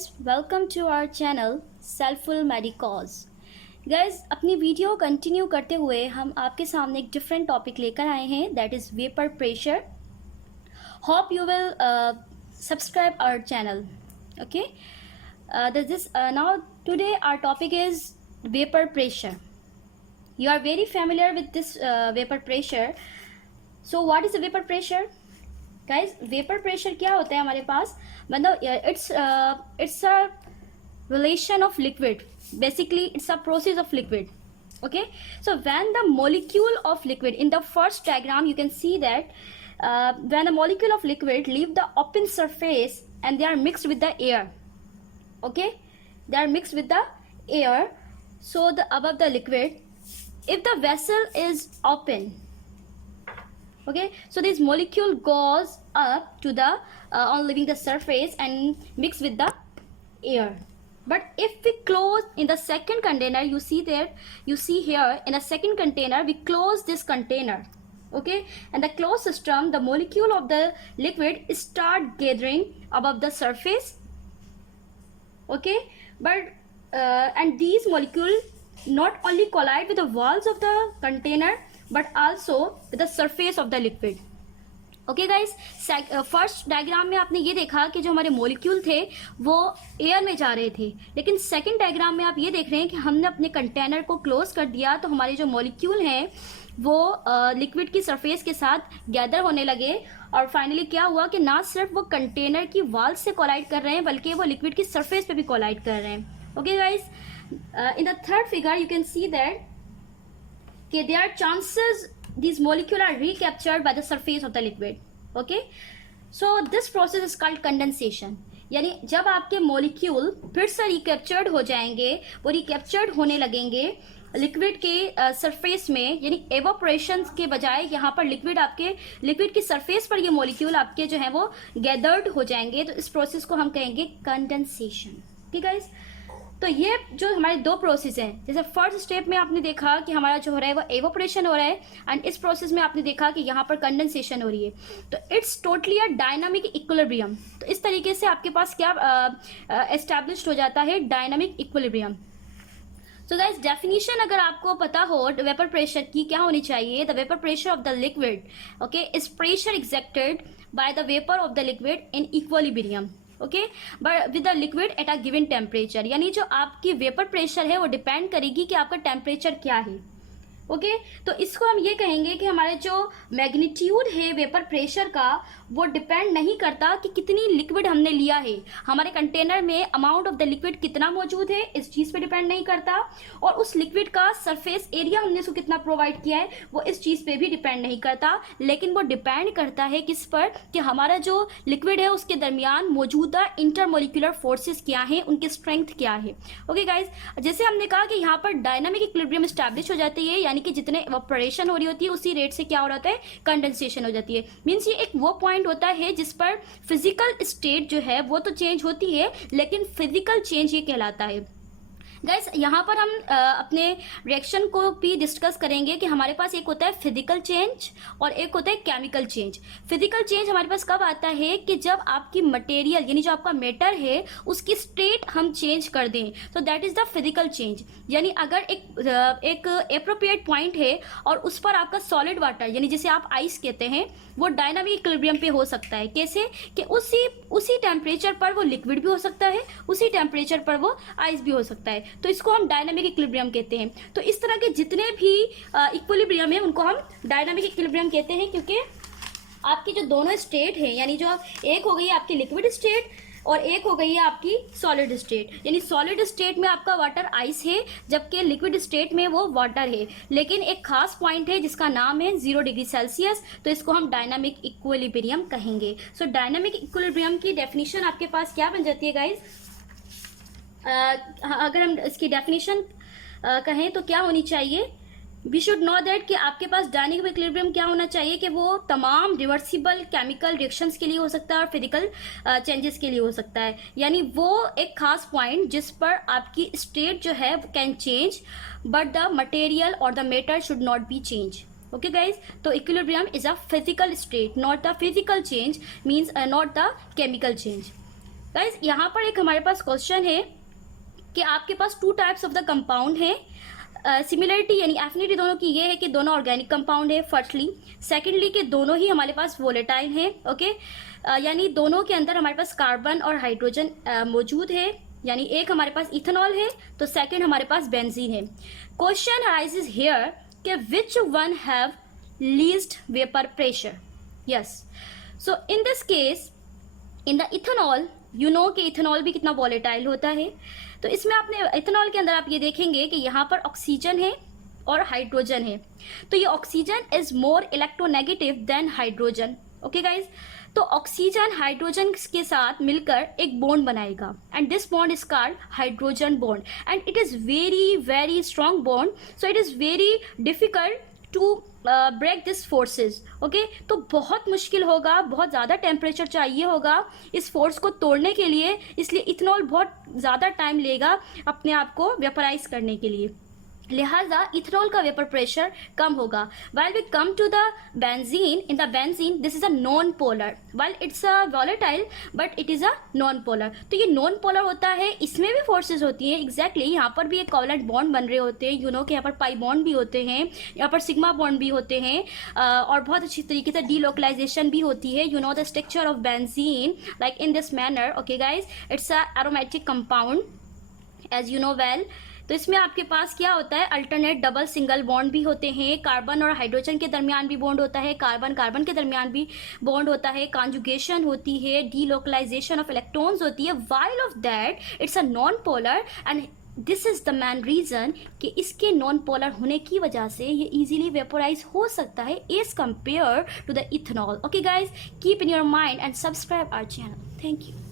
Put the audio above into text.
guys, welcome to our channel Selfful Medicause। guys, अपनी video continue करते हुए हम आपके सामने एक डिफरेंट टॉपिक लेकर आए हैं, that is vapour pressure. Hope you will subscribe our channel. Okay, now today our topic is vapor pressure. You are very familiar with this vapor pressure. So what is the vapor pressure? Guys, vapour pressure क्या होता है हमारे पास? मतलब it's a relation of liquid. Basically it's a process of liquid. Okay, so when the molecule of liquid, in the first diagram you can see that when the molecule of liquid leave the open surface and they are mixed with the air. Okay, they are mixed with the air. So the above the liquid, if the vessel is open, okay, so this molecule goes up to the on leaving the surface and mix with the air. But if we close in the second container, you see here in a second container we close this container. Okay, and the closed system, the molecule of the liquid start gathering above the surface. Okay, but and these molecules not only collide with the walls of the container but also with the surface of the liquid. Okay guys, first diagram में आपने ये देखा कि जो हमारे molecule थे वो air में जा रहे थे, लेकिन सेकंड डायग्राम में आप ये देख रहे हैं कि हमने अपने कंटेनर को क्लोज कर दिया तो हमारे जो मॉलिक्यूल हैं वो लिक्विड की सरफेस के साथ गैदर होने लगे। और फाइनली क्या हुआ कि ना सिर्फ वो कंटेनर की वॉल से कोलाइड कर रहे हैं बल्कि वो लिक्विड की सरफेस पे भी कोलाइड कर रहे हैं। Okay guys, in the third figure you can see that कि there are chances these molecules are recaptured by the surface of the liquid. Okay, so this process is called condensation. यानी जब आपके molecule फिर से recaptured हो जाएंगे, वो recaptured होने लगेंगे लिक्विड के सरफेस में, यानी एवोपरेशन के बजाय यहाँ पर लिक्विड की सरफेस पर ये मॉलिक्यूल आपके जो है वो गैदर्ड हो जाएंगे, तो इस प्रोसेस को हम कहेंगे कंडेंसेशन। ठीक है गाइस, तो ये जो हमारे दो प्रोसेस हैं, जैसे फर्स्ट स्टेप में आपने देखा कि हमारा जो हो रहा है वो एवोपरेशन हो रहा है, एंड इस प्रोसेस में आपने देखा कि यहाँ पर कंडेंसेशन हो रही है। तो it's totally a dynamic equilibrium. तो इस तरीके से आपके पास क्या एस्टैब्लिश्ड हो जाता है, डायनामिक इक्विलिब्रियम। तो गाइस, डेफिनेशन अगर आपको पता हो वेपर प्रेशर की क्या होनी चाहिए, the vapour pressure of the liquid, okay, is pressure exerted by the vapour of the liquid in equilibrium. Okay, but with the liquid at a given temperature, यानी जो आपकी वेपर प्रेशर है वो depend करेगी कि आपका टेम्परेचर क्या है। ओके, तो इसको हम ये कहेंगे कि हमारे जो मैग्नीट्यूड है वेपर प्रेशर का वो डिपेंड नहीं करता कि कितनी लिक्विड हमने लिया है, हमारे कंटेनर में अमाउंट ऑफ द लिक्विड कितना मौजूद है इस चीज़ पे डिपेंड नहीं करता, और उस लिक्विड का सरफेस एरिया हमने उसको कितना प्रोवाइड किया है वो इस चीज़ पे भी डिपेंड नहीं करता, लेकिन वो डिपेंड करता है किस पर, कि हमारा जो लिक्विड है उसके दरमियान मौजूदा इंटरमोलिकुलर फोर्सेस क्या हैं, उनकी स्ट्रेंथ क्या है। ओके गाइज, जैसे हमने कहा कि यहाँ पर डायनामिक इक्विलिब्रियम स्टैब्लिश हो जाती है, यानी कि जितने इवेपोरेशन हो रही होती है उसी रेट से क्या हो रहा है, कंडेंसेशन हो जाती है। मीन्स ये एक वो पॉइंट होता है जिस पर फिजिकल स्टेट जो है वो तो चेंज होती है, लेकिन फिजिकल चेंज ये कहलाता है। गाइस, यहाँ पर हम अपने रिएक्शन को भी डिस्कस करेंगे कि हमारे पास एक होता है फिजिकल चेंज और एक होता है केमिकल चेंज। फिजिकल चेंज हमारे पास कब आता है कि जब आपकी मटेरियल यानी जो आपका मैटर है उसकी स्टेट हम चेंज कर दें, तो that is the physical change. यानी अगर एक एप्रोप्रिएट पॉइंट है और उस पर आपका सॉलिड वाटर यानी जिसे आप आइस कहते हैं वो डायनामिक इक्विलिब्रियम पे हो सकता है। कैसे कि उसी टेम्परेचर पर वो लिक्विड भी हो सकता है, उसी टेम्परेचर पर वो आइस भी हो सकता है, तो इसको हम डायनामिक इक्विलिब्रियम कहते हैं। तो इस तरह के जितने भी इक्विलिब्रियम है उनको हम डायनामिक इक्विलिब्रियम कहते हैं, क्योंकि आपकी जो दोनों स्टेट है, यानी जो एक हो गई है आपकी लिक्विड स्टेट और एक हो गई है आपकी सॉलिड स्टेट, यानी सॉलिड स्टेट में आपका वाटर आइस है जबकि लिक्विड स्टेट में वो वाटर है, लेकिन एक खास पॉइंट है जिसका नाम है 0 डिग्री सेल्सियस, तो इसको हम डायनामिक इक्विलिब्रियम कहेंगे। सो डायनामिक इक्विलिब्रियम की डेफिनेशन आपके पास क्या बन जाती है गाइज? अगर हम इसकी डेफिनेशन कहें तो क्या होनी चाहिए, वी शुड नो दैट कि आपके पास डायनामिक इक्विलिब्रियम क्या होना चाहिए कि वो तमाम रिवर्सिबल केमिकल रिएक्शंस के लिए हो सकता है और फिजिकल चेंजेस के लिए हो सकता है, यानी वो एक खास पॉइंट जिस पर आपकी स्टेट जो है can change but the material और the matter should not be change. Okay guys, तो equilibrium is a physical state, not the physical change means not the chemical change. Guys यहाँ पर एक हमारे पास क्वेश्चन है कि आपके पास two types of the compound है, सिमिलरिटी यानी एफिनिटी दोनों की ये है कि दोनों ऑर्गेनिक कंपाउंड है फर्स्टली, सेकेंडली कि दोनों ही हमारे पास वोलेटाइल है, ओके, यानी दोनों के अंदर हमारे पास कार्बन और हाइड्रोजन मौजूद है, यानी एक हमारे पास इथेनॉल है तो सेकंड हमारे पास बेंजीन है। क्वेश्चन अराइजेस हियर कि which one have least vapour pressure. Yes, so in this case in the ethanol, you know कि इथेनॉल भी कितना वॉलेटाइल होता है, तो इसमें आपने इथेनॉल के अंदर आप ये देखेंगे कि यहाँ पर ऑक्सीजन है और हाइड्रोजन है, तो ये oxygen is more electronegative than hydrogen, okay guys. तो ऑक्सीजन हाइड्रोजन के साथ मिलकर एक बॉन्ड बनाएगा and this bond is called hydrogen bond and it is very very strong bond, so it is very difficult to break this forces, okay. तो बहुत मुश्किल होगा, बहुत ज़्यादा टेम्परेचर चाहिए होगा इस फोर्स को तोड़ने के लिए, इसलिए इथेनॉल बहुत ज़्यादा टाइम लेगा अपने आप को वेपराइज करने के लिए, लिहाजा इथेनॉल का वेपर प्रेशर कम होगा। While we come to the benzene, in the benzene this is a non-polar, while it's a volatile but it is a non-polar। तो ये नॉन पोलर होता है, इसमें भी फोर्सेस होती हैं एग्जैक्टली यहाँ पर भी एक कोवलेंट बॉन्ड बन रहे होते हैं, यू नो कि यहाँ पर पाई बॉन्ड भी होते हैं, यहाँ पर सिग्मा बॉन्ड भी होते हैं, और बहुत अच्छी तरीके से डीलोकलाइजेशन भी होती है। You know the structure of benzene like in this manner, okay guys, it's a aromatic compound as you know well. तो इसमें आपके पास क्या होता है, अल्टरनेट डबल सिंगल बॉन्ड भी होते हैं, कार्बन और हाइड्रोजन के दरमियान भी बॉन्ड होता है, कार्बन कार्बन के दरमियान भी बॉन्ड होता है, कॉन्जुगेशन होती है, डीलोकलाइजेशन ऑफ इलेक्ट्रॉन्स होती है। While of that it's a non polar and this is the main reason कि इसके नॉन पोलर होने की वजह से ये इजीली वेपोराइज हो सकता है as compare to the ethanol. Okay guys, keep in your mind and subscribe our channel. Thank you.